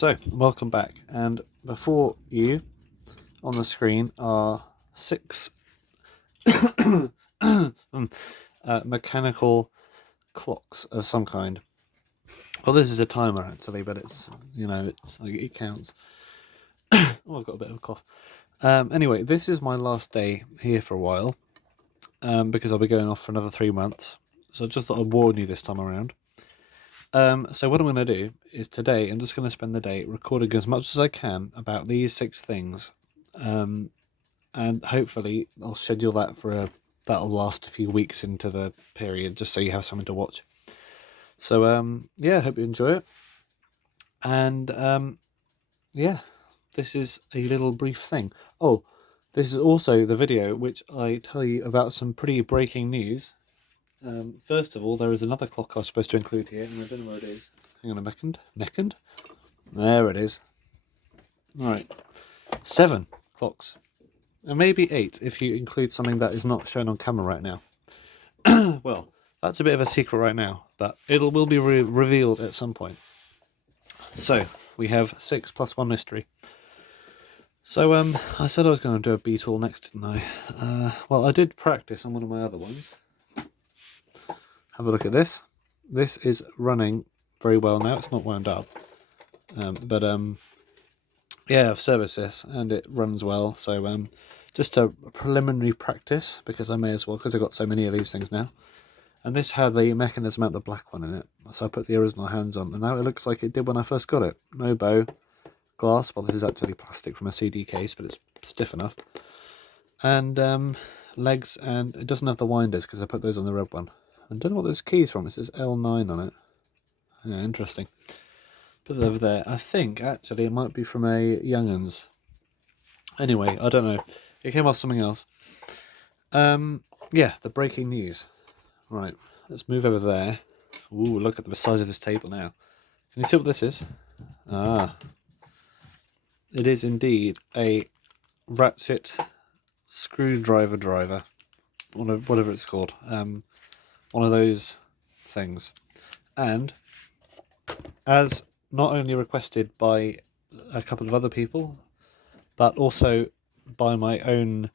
So, welcome back, and before you on the screen are six mechanical clocks of some kind. Well, this is a timer actually, but it counts. Oh, I've got a bit of a cough. Anyway, this is my last day here for a while, because I'll be going off for another 3 months. So I just thought I'd warn you this time around. So what I'm going to do is today I'm just going to spend the day recording as much as I can about these 6 things, and hopefully I'll schedule that that'll last a few weeks into the period, just so you have something to watch. So yeah, hope you enjoy it, and yeah, this is a little brief thing. Oh, this is also the video which I tell you about some pretty breaking news. First of all, there is another clock I was supposed to include here, and I don't know where it is. Hang on a second. There it is. Right, 7 clocks, and maybe 8 if you include something that is not shown on camera right now. Well, that's a bit of a secret right now, but it will be revealed at some point. So we have 6 plus 1 mystery. So I said I was going to do a beetle next, didn't I? Well, I did practice on one of my other ones. Have a look at this. This is running very well now. It's not wound up, but yeah, I've serviced this and it runs well. So just a preliminary practice, because I may as well, because I've got so many of these things now. And this had the mechanism out, the black one in it, so I put the original hands on, and now it looks like it did when I first got it. No bow, glass. Well, this is actually plastic from a CD case, but it's stiff enough. And legs, and it doesn't have the winders because I put those on the red one. I don't know what this key's from. It says L9 on it. Yeah, interesting. Put it over there. I think actually it might be from a Young'uns. Anyway, I don't know. It came off something else. Yeah, the breaking news. Right, let's move over there. Ooh, look at the size of this table now. Can you see what this is? Ah, it is indeed a ratchet screwdriver driver, whatever it's called. One of those things. And as not only requested by a couple of other people, but also by my own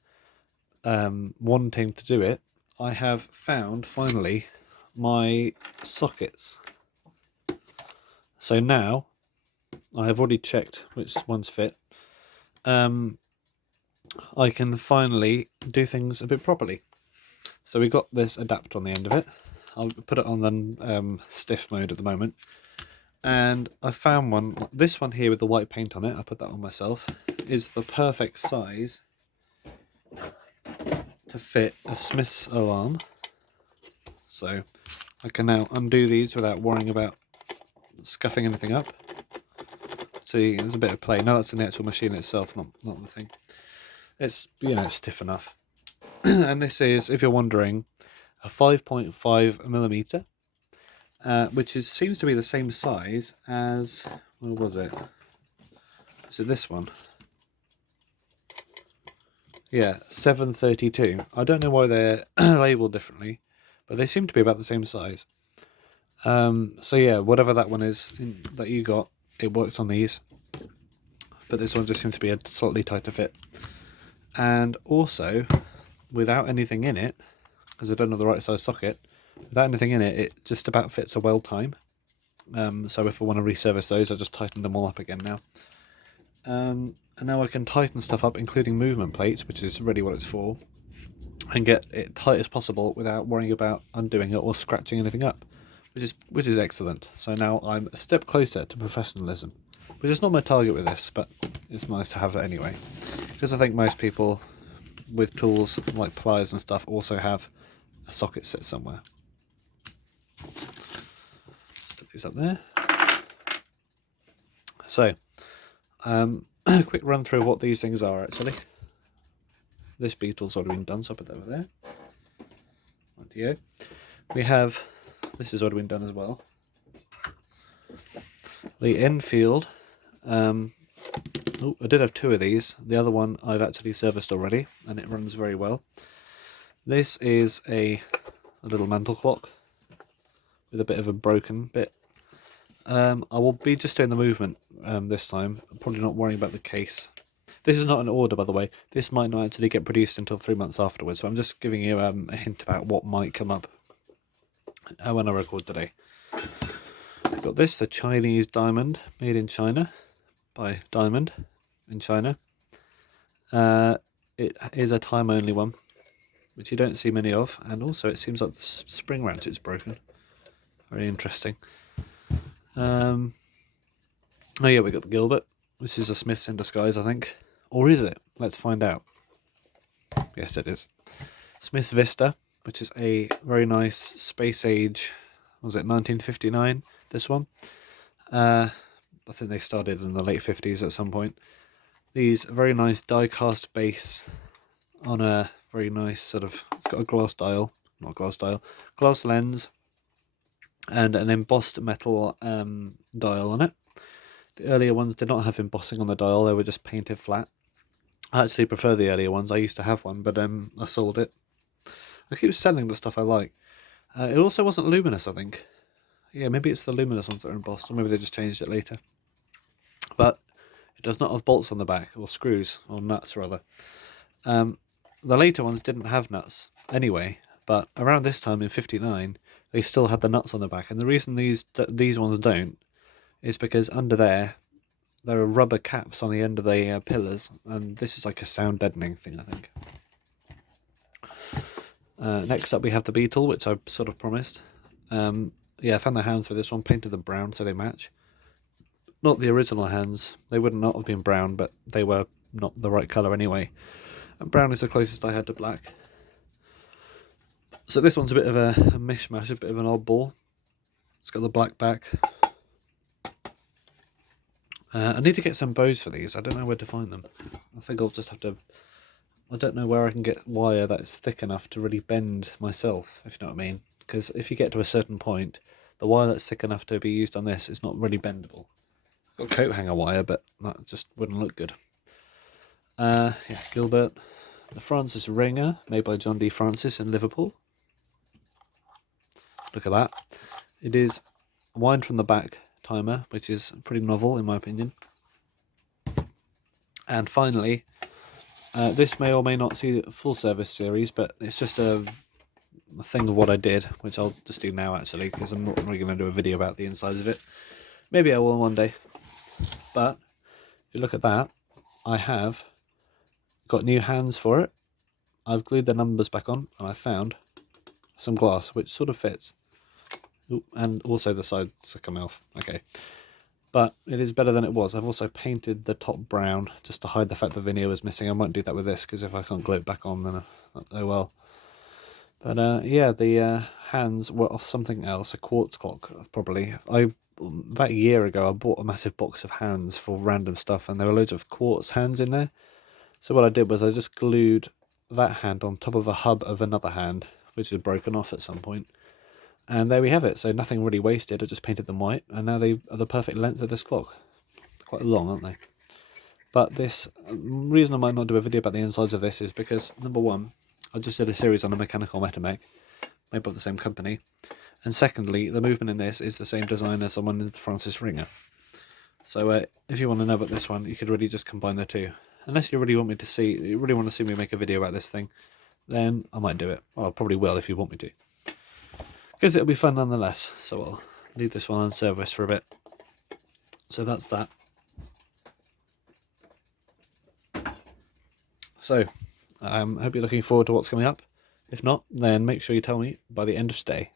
wanting to do it, I have found finally my sockets. So now I have already checked which ones fit. I can finally do things a bit properly. So we got this adapter on the end of it. I'll put it on the stiff mode at the moment. And I found one. This one here with the white paint on it, I put that on myself, is the perfect size to fit a Smith's alarm. So I can now undo these without worrying about scuffing anything up. See, there's a bit of play. No, that's in the actual machine itself, not the thing. It's, stiff enough. And this is, if you're wondering, a 5.5mm, which seems to be the same size as, what was it? Is it this one? Yeah, 732. I don't know why they're labelled differently, but they seem to be about the same size. So yeah, whatever that one is that you got, it works on these. But this one just seems to be a slightly tighter fit. And also, without anything in it, because I don't have the right size socket, without anything in it, it just about fits a weld time. So if I want to reservice those, I just tighten them all up again now. And now I can tighten stuff up, including movement plates, which is really what it's for, and get it tight as possible without worrying about undoing it or scratching anything up, which is excellent. So now I'm a step closer to professionalism, which is not my target with this, but it's nice to have it anyway, because I think most people with tools like pliers and stuff also have a socket set somewhere. Put these up there. So, a quick run through what these things are actually. This beetle's already been done, so I'll put that over there. Rightio. We have, this has already been done as well, the Enfield. I did have 2 of these. The other one I've actually serviced already, and it runs very well. This is a little mantle clock with a bit of a broken bit. I will be just doing the movement this time. I'm probably not worrying about the case. This is not an order, by the way. This might not actually get produced until 3 months afterwards, so I'm just giving you a hint about what might come up when I record today. I've got this, the Chinese diamond, made in China, by Diamond in China. It is a time-only one, which you don't see many of, and also it seems like the spring ratchet's broken. Very interesting. Oh yeah, we got the Gilbert. This is a Smiths in disguise, I think. Or is it? Let's find out. Yes, it is. Smiths Vista, which is a very nice space age, was it 1959, this one? I think they started in the late 50s at some point. These very nice die-cast base on a very nice sort of, it's got a glass lens, and an embossed metal dial on it. The earlier ones did not have embossing on the dial, they were just painted flat. I actually prefer the earlier ones. I used to have one, but I sold it. I keep selling the stuff I like. It also wasn't luminous, I think. Yeah, maybe it's the luminous ones that are embossed, or maybe they just changed it later. But it does not have bolts on the back, or screws, or nuts rather. The later ones didn't have nuts anyway, but around this time in '59, they still had the nuts on the back. And the reason these ones don't is because under there are rubber caps on the end of the pillars, and this is like a sound deadening thing, I think. Next up we have the Beetle, which I sort of promised. Yeah, I found the hands for this one, painted them brown so they match. Not the original hands, they would not have been brown, but they were not the right colour anyway. And brown is the closest I had to black. So this one's a bit of a mishmash, a bit of an oddball. It's got the black back. I need to get some bows for these. I don't know where to find them. I think I'll just have to... I don't know where I can get wire that's thick enough to really bend myself, if you know what I mean. Because if you get to a certain point, the wire that's thick enough to be used on this is not really bendable. I've got coat hanger wire, but that just wouldn't look good. Yeah, Gilbert. The Francis Ringer, made by John D. Francis in Liverpool. Look at that. It is a wind from the back timer, which is pretty novel in my opinion. And finally, this may or may not see the full service series, but it's just a thing of what I did, which I'll just do now actually, because I'm not really going to do a video about the insides of it. Maybe I will one day. But if you look at that, I have got new hands for it. I've glued the numbers back on, and I found some glass which sort of fits. Ooh, and also the sides are coming off. Okay, but it is better than it was. I've also painted the top brown just to hide the fact the veneer was missing. I might do that with this, because if I can't glue it back on, then oh well. But yeah, the hands were off something else, a quartz clock probably. About a year ago I bought a massive box of hands for random stuff, and there were loads of quartz hands in there. So what I did was I just glued that hand on top of a hub of another hand, which had broken off at some point. And there we have it. So nothing really wasted. I just painted them white, and now they are the perfect length of this clock. Quite long, aren't they? But this reason I might not do a video about the insides of this is because, number one, I just did a series on a mechanical Metamech made by the same company, and secondly, the movement in this is the same design as the one in the Francis Ringer. So if you want to know about this one, you could really just combine the two. Unless you really want me to see, you really want to see me make a video about this thing, then I might do it. Well, I probably will if you want me to, because it'll be fun nonetheless. So I'll leave this one on service for a bit. So that's that. So I hope you're looking forward to what's coming up. If not, then make sure you tell me by the end of today.